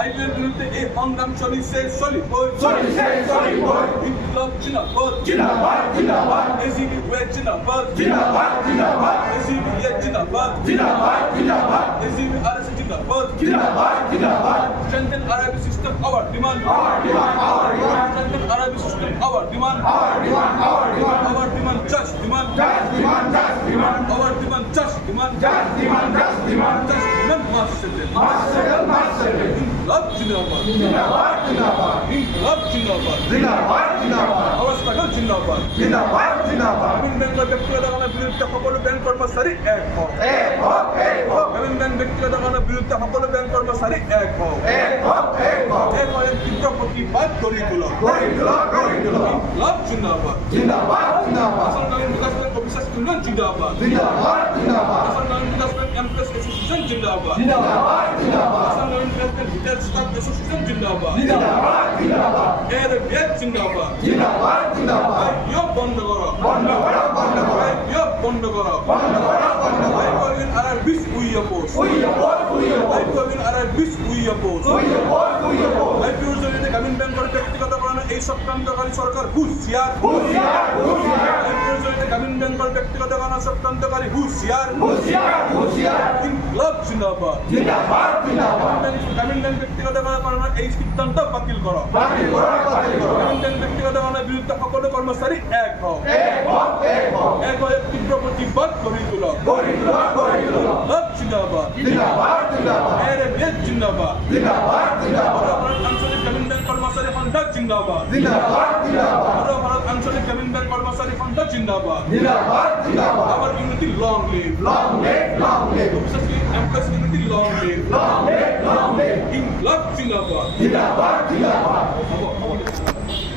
আইনের বিরুদ্ধে এই সংগ্রাম চলিছে বিপ্লব জিন্দাবাদ এজিবি ওয়ে জিন্দাবাদ এজিবি ইয়ে জিন্দাবাদ এজিবি আরএসএ জিন্দাবাদ strengthen Arabic system our demand strengthen Arabic system our demand our demand just demand our demand just demand mass settle İnkılap Zindabad İnkılap Zindabad আওয়াজ থাকো জিন্দাবাদ গ্রামীণ ব্যাংকের ব্যক্তিগত বিরুদ্ধে সকল ব্যাংক কর্মচারী এক হোক গ্রামীণ ব্যাংক ব্যক্তিগত বিরুদ্ধে সকল ব্যাংক কর্মচারী এক হোক এক হয়ে তীব্র প্রতিবাদ গড়ি তোলা ইনকলাব জিন্দাবাদ আসল গ্রামীণ বিকাশ ব্যাংক অফিসার্স ইউনিয়ন জিন্দাবাদ আসল গ্রামীণ বিকাশ ব্যাংক এমপ্লয়িজ অ্যাসোসিয়েশন জিন্দাবাদ আসল গ্রামীণ বিকাশ ব্যাংক রিটেল স্টাফ অ্যাসোসিয়েশন জিন্দাবাদ এর বিএড জিন্দাবাদ আইপিও বন্ধ করো আইপিও বন্ধ করো আইপিওবিন আর বিশ উই অপোজ আইপিওবিন আর বিশ উই অপোজ আইপিওর জরিতে গ্রামীণ ব্যাংকের ব্যক্তিগত করানো এই চক্রান্তকারী সরকার হুঁশিয়ার আইপিওর জরিতে গ্রামীণ ব্যাংকের ব্যক্তিগত করানো চক্রান্তকারী হুঁশিয়ার ইনকলাব জিন্দাবাদ গ্রামীণ ব্যাংক ব্যক্তিগত করানো এই সিদ্ধান্ত বাতিল করো গ্রামীণ ব্যাংক ব্যক্তিগত করানোর বিরুদ্ধে সকল কর্মচারী এক হোক এক হয়ে তীব্র প্রতিবাদ গড়ি তোলা জিন্দাবাদ এর বিএড জিন্দাবাদ আঞ্চলিক গ্রামীণ ব্যাংক কর্মচারী সন্থা জিন্দাবাদ ভারত আঞ্চলিক গ্রামীণ ব্যাংক কর্মচারী সন্থা জিন্দাবাদ আমার unity long live employees unity long live ইনকলাব জিন্দাবাদ